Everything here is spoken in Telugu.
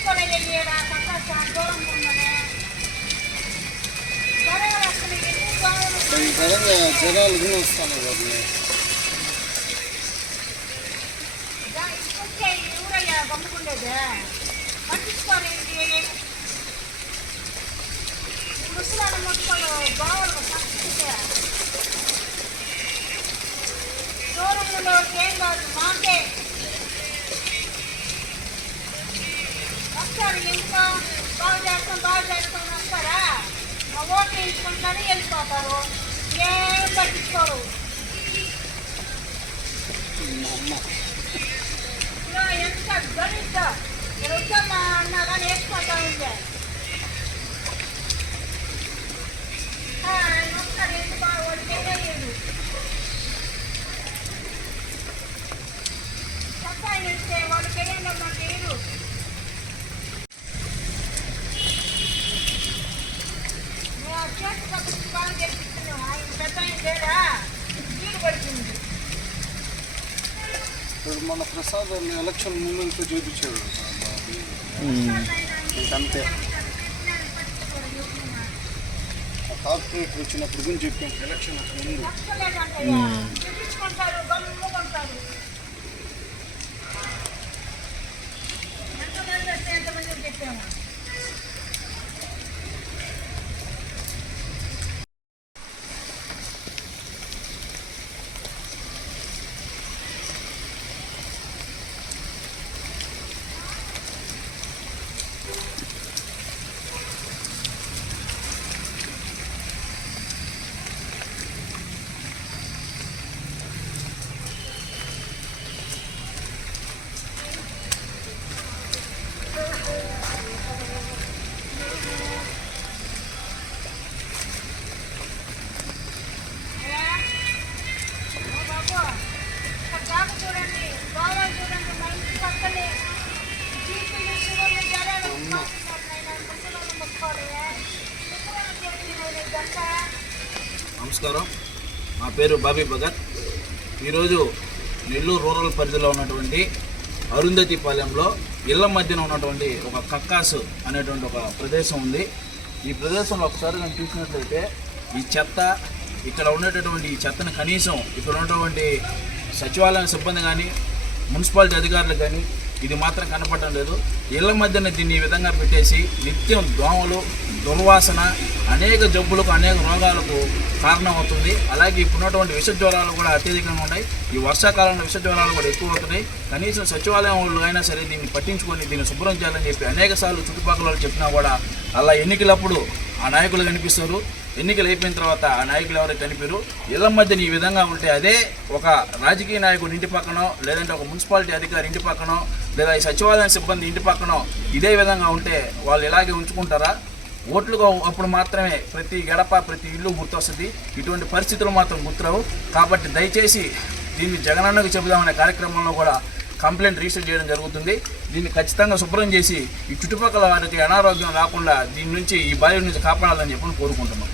పట్టించుకోలేదు ఈడ పక్క చాలా దూరంగా ఉన్నది సరే అసలు ఎందుకు బాగుంది ఈ పరంగా జనాలు కూడా వస్తాను కదా ఇప్పుడే ఊరయ్యా పంపుకుండేది పట్టించుకోలేదు ముసలాన్ని ముట్టుకోలు బాగుంది పట్టించుకుంటే దూరంలో ఏం కాదు మాకే వస్తారు ఎందుకో బాగు చేస్తాం బాగు చేస్తాం అని వస్తారా మా ఓట్లు వేసుకుంటారు వెళ్ళిపోతారు ఏం పట్టించుకోరు ఎంత గణిత? వద్దమ్మా అన్నా కానీ వేసుకుంటా ఉండే ఇప్పుడు మన ప్రసాద్ ఎలక్షన్ మూమెంట్ చూపించాడు. ఇంకంతే ఆ కార్పొరేట్ వచ్చినప్పుడు గురించి చెప్పాను ఎలక్షన్ ముందు. నమస్కారం. నా పేరు బాబీ భగత్. ఈరోజు నెల్లూరు రూరల్ పరిధిలో ఉన్నటువంటి అరుంధతిపాలెంలో ఇళ్ళ మధ్యన ఉన్నటువంటి ఒక కక్కాసు అనేటువంటి ఒక ప్రదేశం ఉంది. ఈ ప్రదేశంలో ఒకసారి నేను చూసినట్లయితే ఈ చెత్త ఇక్కడ ఉండేటటువంటి ఈ చెత్తను కనీసం ఇక్కడ ఉన్నటువంటి సచివాలయ సిబ్బంది కానీ మున్సిపాలిటీ అధికారులు కానీ ఇది మాత్రం కనపడటం లేదు. ఇళ్ళ మధ్యన దీన్ని ఈ విధంగా పెట్టేసి నిత్యం దోమలు దుర్వాసన అనేక జబ్బులకు అనేక రోగాలకు కారణమవుతుంది. అలాగే ఇప్పుడు ఉన్నటువంటి విష జ్వరాలు కూడా అత్యధికంగా ఉన్నాయి. ఈ వర్షాకాలంలో విష జ్వరాలు కూడా ఎక్కువ అవుతున్నాయి కనీసం సచివాలయం వాళ్ళు అయినా సరే దీన్ని పట్టించుకొని దీన్ని శుభ్రం చేయాలని చెప్పి అనేక సార్లు చుట్టుపక్కల వాళ్ళు చెప్పినా కూడా అలా ఎన్నికలప్పుడు ఆ నాయకులు కనిపిస్తారు. ఎన్నికలు అయిపోయిన తర్వాత ఆ నాయకులు ఎవరైతే కనిపారు ఇళ్ళ మధ్యన ఈ విధంగా ఉంటే అదే ఒక రాజకీయ నాయకుడు ఇంటి పక్కనో లేదంటే ఒక మున్సిపాలిటీ అధికారి ఇంటి పక్కనో లేదా ఈ సచివాలయం సిబ్బంది ఇంటి పక్కనో ఇదే విధంగా ఉంటే వాళ్ళు ఇలాగే ఉంచుకుంటారా? ఓట్లుగా అప్పుడు మాత్రమే ప్రతి గడప ప్రతి ఇల్లు గుర్తొస్తుంది. ఇటువంటి పరిస్థితులు మాత్రం గుర్తురావు. కాబట్టి దయచేసి దీన్ని జగనన్నకు చెబుదామనే కార్యక్రమంలో కూడా కంప్లైంట్ రిజిస్టర్ చేయడం జరుగుతుంది. దీన్ని ఖచ్చితంగా శుభ్రం చేసి ఈ చుట్టుపక్కల వారికి అనారోగ్యం రాకుండా దీని నుంచి ఈ బాధ్యత నుంచి కాపాడాలని చెప్పి కోరుకుంటున్నాం.